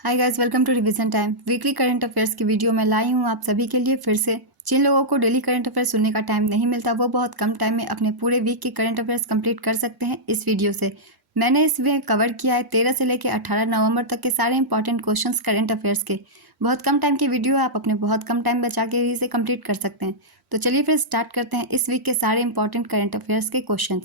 Hi guys, welcome to revision time. Weekly current affairs की video में लाई हूँ आप सभी के लिए फिर से। जिन लोगों को डेली करंट अफेयर्स सुनने का टाइम नहीं मिलता वो बहुत कम टाइम में अपने पूरे वीक के करंट अफेयर्स कंप्लीट कर सकते हैं इस वीडियो से। मैंने इसमें कवर किया है 13 से लेकर 18 नवंबर तक के सारे इंपॉर्टेंट क्वेश्चंस करंट अफेयर्स के। बहुत कम टाइम की वीडियो है, आप अपने बहुत कम टाइम बचा के इसे कंप्लीट कर सकते हैं। तो चलिए फिर स्टार्ट करते हैं इस वीक के सारे इंपॉर्टेंट करंट अफेयर्स के क्वेश्चन।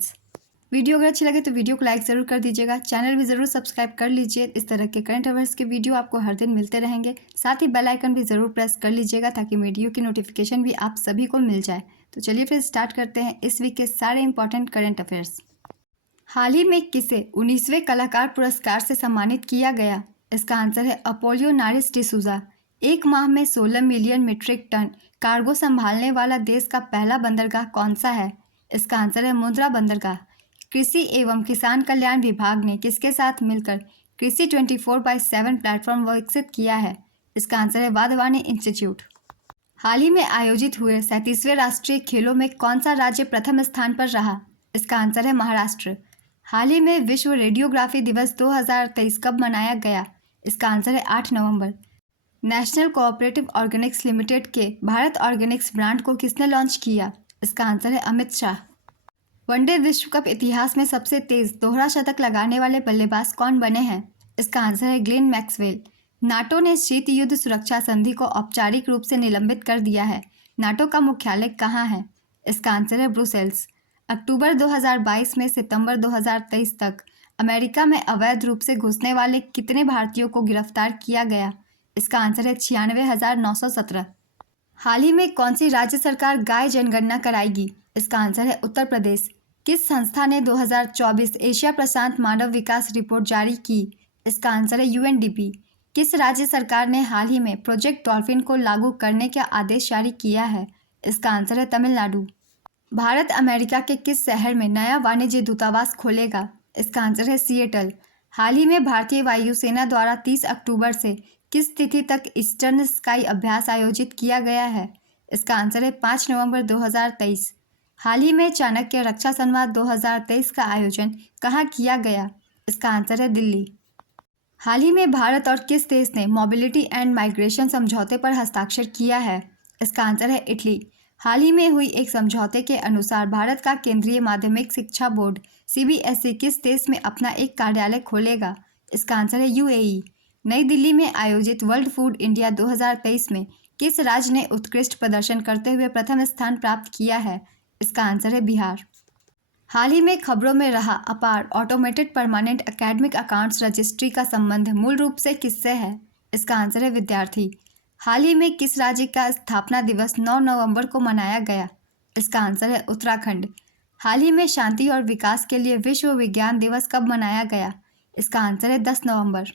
वीडियो अगर अच्छी लगे तो वीडियो को लाइक ज़रूर कर दीजिएगा, चैनल भी ज़रूर सब्सक्राइब कर लीजिए। इस तरह के करंट अफेयर्स के वीडियो आपको हर दिन मिलते रहेंगे। साथ ही बेल आइकन भी ज़रूर प्रेस कर लीजिएगा ताकि वीडियो की नोटिफिकेशन भी आप सभी को मिल जाए। तो चलिए फिर स्टार्ट करते हैं इस वीक के सारे इंपॉर्टेंट करंट अफेयर्स। हाल ही में किसे 19वें कलाकार पुरस्कार से सम्मानित किया गया? इसका आंसर है अपोलियो नारिस डिसूजा। एक माह में 16 मिलियन मीट्रिक टन कार्गो संभालने वाला देश का पहला बंदरगाह कौन सा है? इसका आंसर है मुंद्रा बंदरगाह। कृषि एवं किसान कल्याण विभाग ने किसके साथ मिलकर कृषि 24/7 प्लेटफॉर्म विकसित किया है? इसका आंसर है वाधवानी इंस्टीट्यूट। हाल ही में आयोजित हुए 37वें राष्ट्रीय खेलों में कौन सा राज्य प्रथम स्थान पर रहा? इसका आंसर है महाराष्ट्र। हाल ही में विश्व रेडियोग्राफी दिवस 2023 कब मनाया गया? इसका आंसर है 8 नवंबर। नेशनल कोऑपरेटिव ऑर्गेनिक्स लिमिटेड के भारत ऑर्गेनिक्स ब्रांड को किसने लॉन्च किया? इसका आंसर है अमित शाह। वनडे विश्व कप इतिहास में सबसे तेज दोहरा शतक लगाने वाले बल्लेबाज कौन बने हैं? इसका आंसर है ग्लेन मैक्सवेल। नाटो ने शीत युद्ध सुरक्षा संधि को औपचारिक रूप से निलंबित कर दिया है। नाटो का मुख्यालय कहाँ है? इसका आंसर है ब्रुसेल्स। अक्टूबर 2022 में सितंबर 2023 तक अमेरिका में अवैध रूप से घुसने वाले कितने भारतीयों को गिरफ्तार किया गया? इसका आंसर है 96,917। हाल ही में कौन सी राज्य सरकार गाय जनगणना कराएगी? इसका आंसर है उत्तर प्रदेश। किस संस्था ने 2024 एशिया प्रशांत मानव विकास रिपोर्ट जारी की? इसका आंसर है यूएनडीपी। किस राज्य सरकार ने हाल ही में प्रोजेक्ट डॉल्फिन को लागू करने का आदेश जारी किया है? इसका आंसर है तमिलनाडु। भारत अमेरिका के किस शहर में नया वाणिज्य दूतावास खोलेगा? इसका आंसर है सिएटल। हाल ही में भारतीय वायुसेना द्वारा 30 अक्टूबर से किस तिथि तक ईस्टर्न स्काई अभ्यास आयोजित किया गया है? इसका आंसर है 5 नवंबर 2023। हाल ही में चाणक्य रक्षा संवाद 2023 का आयोजन कहाँ किया गया? इसका आंसर है दिल्ली। हाल ही में भारत और किस देश ने मोबिलिटी एंड माइग्रेशन समझौते पर हस्ताक्षर किया है? इसका आंसर है इटली। हाल ही में हुई एक समझौते के अनुसार भारत का केंद्रीय माध्यमिक शिक्षा बोर्ड सीबीएसई किस देश में अपना एक कार्यालय खोलेगा? इसका आंसर है यूएई। नई दिल्ली में आयोजित वर्ल्ड फूड इंडिया 2023 में किस राज्य ने उत्कृष्ट प्रदर्शन करते हुए प्रथम स्थान प्राप्त किया है? इसका आंसर है बिहार। हाल ही में खबरों में रहा अपार automated permanent academic accounts registry का संबंध मूल रूप से किससे है? इसका आंसर है विद्यार्थी। हाल ही में किस राज्य का स्थापना दिवस 9 नवंबर को मनाया गया? इसका आंसर है उत्तराखंड। हाल ही में शांति और विकास के लिए विश्व विज्ञान दिवस कब मनाया गया? इसका आंसर है 10 नवंबर।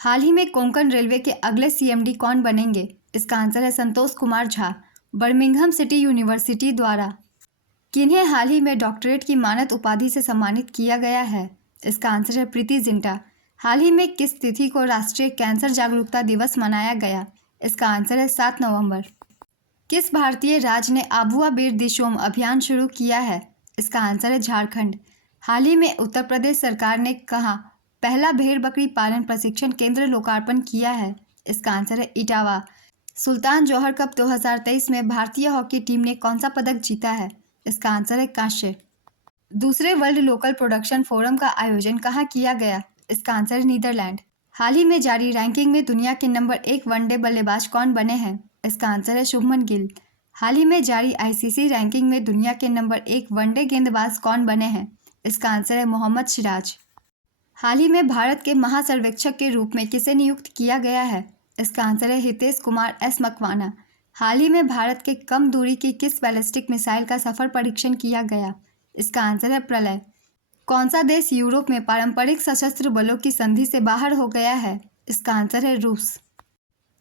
हाल ही में कोंकण रेलवे के अगले सीएमडी कौन बनेंगे? इसका आंसर है Santosh Kumar Jha. Birmingham City University द्वारा किन्हें हाल ही में डॉक्टरेट की मानद उपाधि से सम्मानित किया गया है? इसका आंसर है प्रीति जिंटा। हाल ही में किस तिथि को राष्ट्रीय कैंसर जागरूकता दिवस मनाया गया? इसका आंसर है 7 नवंबर। किस भारतीय राज्य ने आबुआ बीर दिशोम अभियान शुरू किया है? इसका आंसर है झारखंड। हाल ही में उत्तर प्रदेश सरकार ने कहाँ पहला भेड़ बकरी पालन प्रशिक्षण केंद्र लोकार्पण किया है? इसका आंसर है इटावा। सुल्तान जौहर कप 2023 में भारतीय हॉकी टीम ने कौन सा पदक जीता है? इसका आंसर है कांस्य। दूसरे वर्ल्ड लोकल प्रोडक्शन फोरम का आयोजन कहाँ किया गया? इसका आंसर है नीदरलैंड। हाल ही में जारी रैंकिंग में दुनिया के नंबर 1 वनडे बल्लेबाज कौन बने हैं? इसका आंसर है शुभमन गिल। हाल ही में जारी आईसीसी रैंकिंग में दुनिया के नंबर 1 वनडे गेंदबाज कौन बने हैं? इसका आंसर है मोहम्मद सिराज। हाल ही में भारत के महासर्वेक्षक के रूप में किसे नियुक्त किया गया है? इसका आंसर है हितेश कुमार एस मकवाना। हाल ही में भारत के कम दूरी की किस बैलिस्टिक मिसाइल का सफल परीक्षण किया गया? इसका आंसर है प्रलय। कौन सा देश यूरोप में पारंपरिक सशस्त्र बलों की संधि से बाहर हो गया है? इसका आंसर है रूस।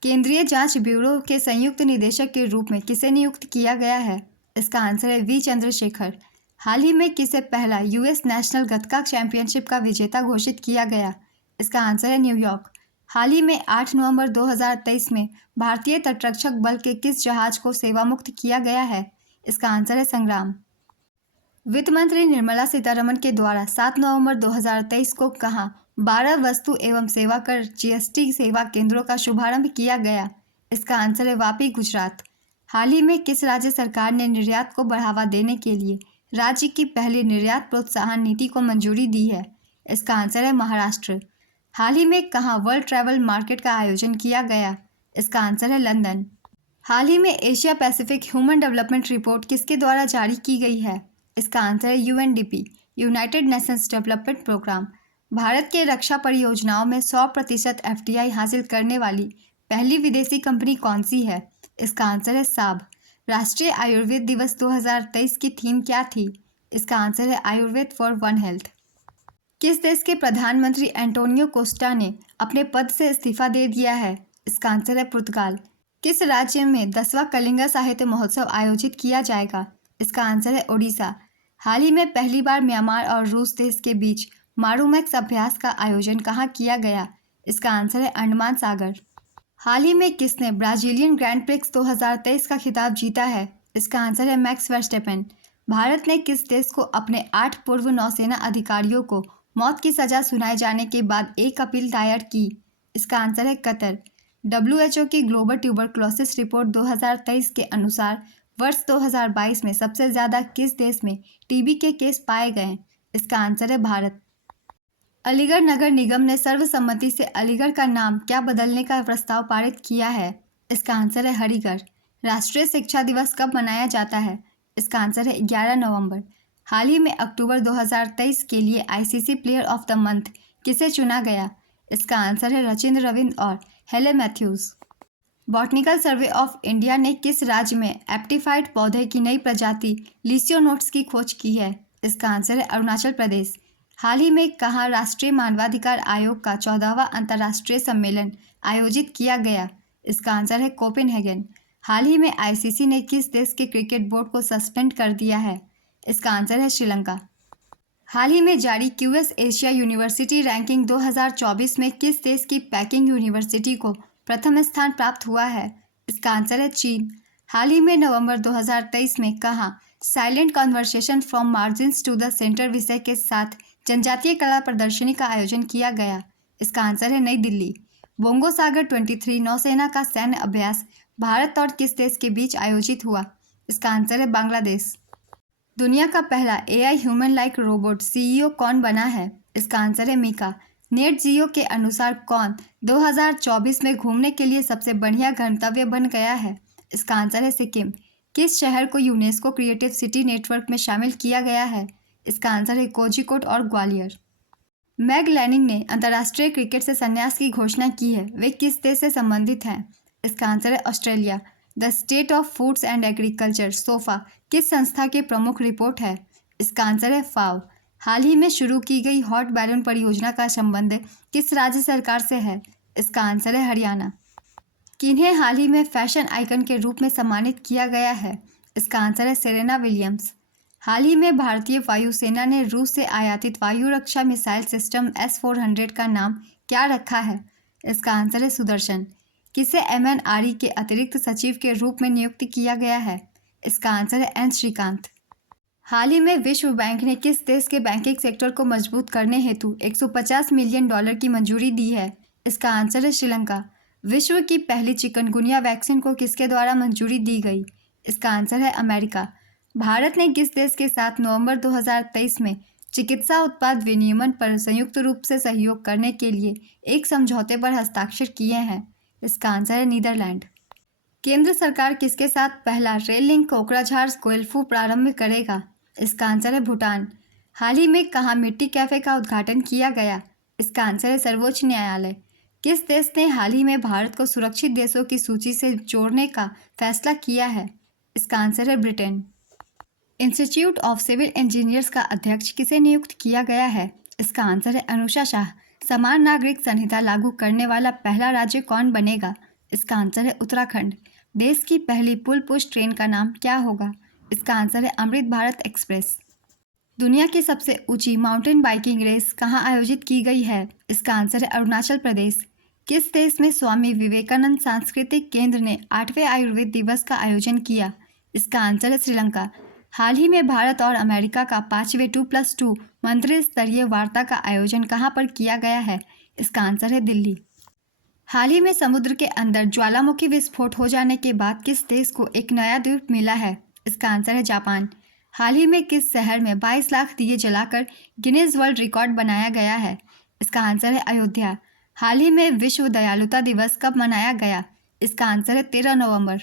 केंद्रीय जांच ब्यूरो के संयुक्त निदेशक के रूप में किसे नियुक्त किया गया है? इसका आंसर है वी चंद्रशेखर। हाल ही में किसे पहला यूएस नेशनल गतका चैंपियनशिप का विजेता घोषित किया गया? इसका आंसर है न्यूयॉर्क। हाल ही में 8 नवंबर 2023 में भारतीय तटरक्षक बल के किस जहाज को सेवामुक्त किया गया है? इसका आंसर है संग्राम। वित्त मंत्री निर्मला सीतारमण के द्वारा 7 नवंबर 2023 को कहाँ 12 वस्तु एवं सेवा कर जीएसटी सेवा केंद्रों का शुभारंभ किया गया? इसका आंसर है वापी, गुजरात। हाल ही में किस राज्य सरकार ने निर्यात को बढ़ावा देने के लिए राज्य की पहली निर्यात प्रोत्साहन नीति को मंजूरी दी है? इसका आंसर है महाराष्ट्र। हाल ही में कहाँ वर्ल्ड ट्रैवल मार्केट का आयोजन किया गया? इसका आंसर है लंदन। हाल ही में Asia Pacific human development report किसके द्वारा जारी की गई है? इसका आंसर है UNDP, United Nations Development Programme. Bharat के रक्षा परियोजनाओं में 100% एफडीआई हासिल करने वाली पहली विदेशी कंपनी कौन सी है? इसका आंसर है साब। राष्ट्रीय आयुर्वेद दिवस 2023 की थीम क्या थी? इसका आंसर है आयुर्वेद फॉर वन हेल्थ। किस देश के प्रधानमंत्री एंटोनियो कोस्टा ने अपने पद से इस्तीफा दे दिया है? इसका आंसर है पुर्तगाल। किस राज्य में 10वां कलिंग साहित्य महोत्सव आयोजित किया जाएगा? इसका आंसर है ओडिशा। हाल ही में पहली बार म्यांमार और रूस देश के बीच मारूमैक्स अभ्यास का आयोजन कहाँ किया गया? इसका आंसर है अंडमान सागर। हाल ही में किसने ब्राजीलियन ग्रैंड प्रिक्स 2023 का खिताब जीता है? इसका आंसर है मैक्स वर्स्टेपेन। भारत ने किस देश को अपने 8 पूर्व नौसेना अधिकारियों को मौत की सजा सुनाए जाने के बाद एक अपील दायर की? इसका आंसर है कतर। WHO की ग्लोबल ट्यूबरक्लोसिस रिपोर्ट 2023 के अनुसार वर्ष 2022 में सबसे ज़्यादा किस देश में टीबी के केस पाए गए? इसका आंसर है भारत। अलीगढ़ नगर निगम ने सर्वसम्मति से अलीगढ़ का नाम क्या बदलने का प्रस्ताव पारित किया है? इसका आंसर है हरिगढ़। राष्ट्रीय शिक्षा दिवस कब मनाया जाता है? इसका आंसर है 11 नवंबर। हाल ही में अक्टूबर 2023 के लिए ICC player of the month किसे चुना गया? इसका आंसर है रचिंद्र रविंद्र और Hayley Matthews. Botanical Survey of India ने किस राज्य में एप्टिफाइड पौधे की नई प्रजाति लिसियोनोट्स की खोज की है? इसका आंसर है अरुणाचल प्रदेश। हाल ही में कहाँ राष्ट्रीय मानवाधिकार आयोग का 14वां अंतर्राष्ट्रीय सम्मेलन आयोजित किया गया? इसका आंसर है कोपेनहेगन। हाल ही में आईसीसी ने किस देश के क्रिकेट बोर्ड को सस्पेंड कर दिया है? इसका आंसर है श्रीलंका। हाल ही में जारी क्यूएस एशिया यूनिवर्सिटी रैंकिंग 2024 में किस देश की पैकिंग यूनिवर्सिटी को प्रथम स्थान प्राप्त हुआ है? इसका आंसर है चीन। हाल ही में नवंबर 2023 में कहाँ silent conversation from margins to the centre विषय के साथ जनजातीय कला प्रदर्शनी का आयोजन किया गया? इसका आंसर है नई दिल्ली। बोंगो सागर 23 नौसेना का सैन्य अभ्यास भारत और किस देश के बीच आयोजित हुआ? इसका आंसर है बांग्लादेश। दुनिया का पहला AI human like robot CEO कौन बना है? इसका आंसर है मीका। नेट जियो के अनुसार कौन 2024 में घूमने के लिए सबसे बढ़िया गंतव्य बन गया है? इसका आंसर है सिक्किम। किस शहर को यूनेस्को क्रिएटिव सिटी नेटवर्क में शामिल किया गया है? इसका आंसर है कोझिकोड और ग्वालियर। मैग लैनिंग ने अंतर्राष्ट्रीय क्रिकेट से संन्यास की घोषणा की है। वे किस देश से संबंधित हैं? इसका आंसर है Australia. The state of foods and agriculture sofa किस संस्था के प्रमुख रिपोर्ट है? इसका आंसर है फाओ। हाल ही में शुरू की गई हॉट बैलन परियोजना का संबंध किस राज्य सरकार से है? इसका आंसर है हरियाणा। किन्हें हाल ही में फैशन आइकन के रूप में सम्मानित किया गया है? इसका आंसर है सेरेना विलियम्स। हाल ही में भारतीय वायुसेना ने रूस से आयातित वायु रक्षा मिसाइल सिस्टम S-400 का नाम क्या रखा है? इसका आंसर है सुदर्शन। किसे MNRE के अतिरिक्त सचिव के रूप में नियुक्त किया गया है? इसका आंसर है एन श्रीकांत। हाल ही में विश्व बैंक ने किस देश के बैंकिंग सेक्टर को मजबूत करने हेतु $150 मिलियन की मंजूरी दी है? इसका आंसर है श्रीलंका। विश्व की पहली चिकनगुनिया वैक्सीन को किसके द्वारा मंजूरी दी गई? इसका आंसर है अमेरिका। भारत ने किस देश के साथ नवंबर 2023 में चिकित्सा उत्पाद विनियमन पर संयुक्त रूप से सहयोग करने के लिए एक समझौते पर हस्ताक्षर किए हैं? इसका आंसर है नीदरलैंड। केंद्र सरकार किसके साथ पहला रेल लिंक कोकराझार कोइलफू प्रारंभ करेगा? इसका आंसर है भूटान। हाल ही में कहाँ मिट्टी कैफे का उद्घाटन किया गया? इसका आंसर है सर्वोच्च न्यायालय। किस देश ने हाल ही में भारत को सुरक्षित देशों की सूची से जोड़ने का फैसला किया है? इसका आंसर है Britain. Institute of Civil Engineers का अध्यक्ष किसे नियुक्त किया गया है? इसका आंसर है अनुषा शाह। समान नागरिक संहिता लागू करने वाला पहला राज्य कौन बनेगा? इसका आंसर है उत्तराखंड। देश की पहली पुल पुश ट्रेन का नाम क्या होगा? इसका आंसर है अमृत भारत एक्सप्रेस। दुनिया की सबसे ऊंची माउंटेन बाइकिंग रेस कहाँ आयोजित की गई है? इसका आंसर है अरुणाचल प्रदेश। किस देश में स्वामी विवेकानंद सांस्कृतिक केंद्र ने 8वें आयुर्वेद दिवस का आयोजन किया? इसका आंसर है श्रीलंका। हाल ही में भारत और अमेरिका का 5वें 2+2 मंत्री स्तरीय वार्ता का आयोजन कहाँ पर किया गया है? इसका आंसर है दिल्ली। हाल ही में समुद्र के अंदर ज्वालामुखी विस्फोट हो जाने के बाद किस देश को एक नया द्वीप मिला है? इसका आंसर है जापान। हाल ही में किस शहर में 22 लाख दिए जलाकर गिनीज वर्ल्ड रिकॉर्ड बनाया गया है? इसका आंसर है अयोध्या। हाल ही में विश्व दयालुता दिवस कब मनाया गया? इसका आंसर है 13 नवंबर।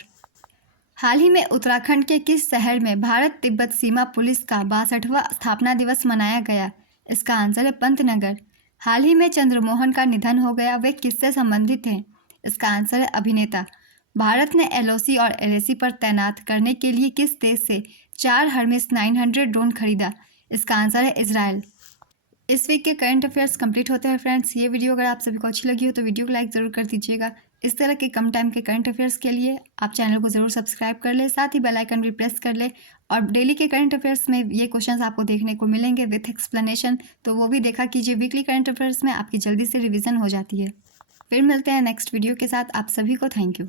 हाल ही में उत्तराखंड के किस शहर में भारत तिब्बत सीमा पुलिस का 62वां स्थापना दिवस मनाया गया? इसका आंसर है पंतनगर। हाल ही में चंद्रमोहन का निधन हो गया, वे किससे संबंधित हैं? इसका आंसर है अभिनेता। भारत ने एलओसी और एलएसी पर तैनात करने के लिए किस देश से 4 हर्मेस 900 ड्रोन खरीदा? इसका आंसर है इजराइल। इस वीक के करंट अफेयर्स कंप्लीट होते हैं फ्रेंड्स। ये वीडियो अगर आप सभी को अच्छी लगी हो तो वीडियो को लाइक ज़रूर कर दीजिएगा। इस तरह के कम टाइम के करंट अफेयर्स के लिए आप चैनल को ज़रूर सब्सक्राइब कर ले, साथ ही बेल आइकन भी प्रेस कर ले। और डेली के करंट अफेयर्स में ये क्वेश्चंस आपको देखने को मिलेंगे विथ एक्सप्लेनेशन, तो वो भी देखा कीजिए। वीकली करंट अफेयर्स में आपकी जल्दी से रिविज़न हो जाती है। फिर मिलते हैं नेक्स्ट वीडियो के साथ। आप सभी को थैंक यू।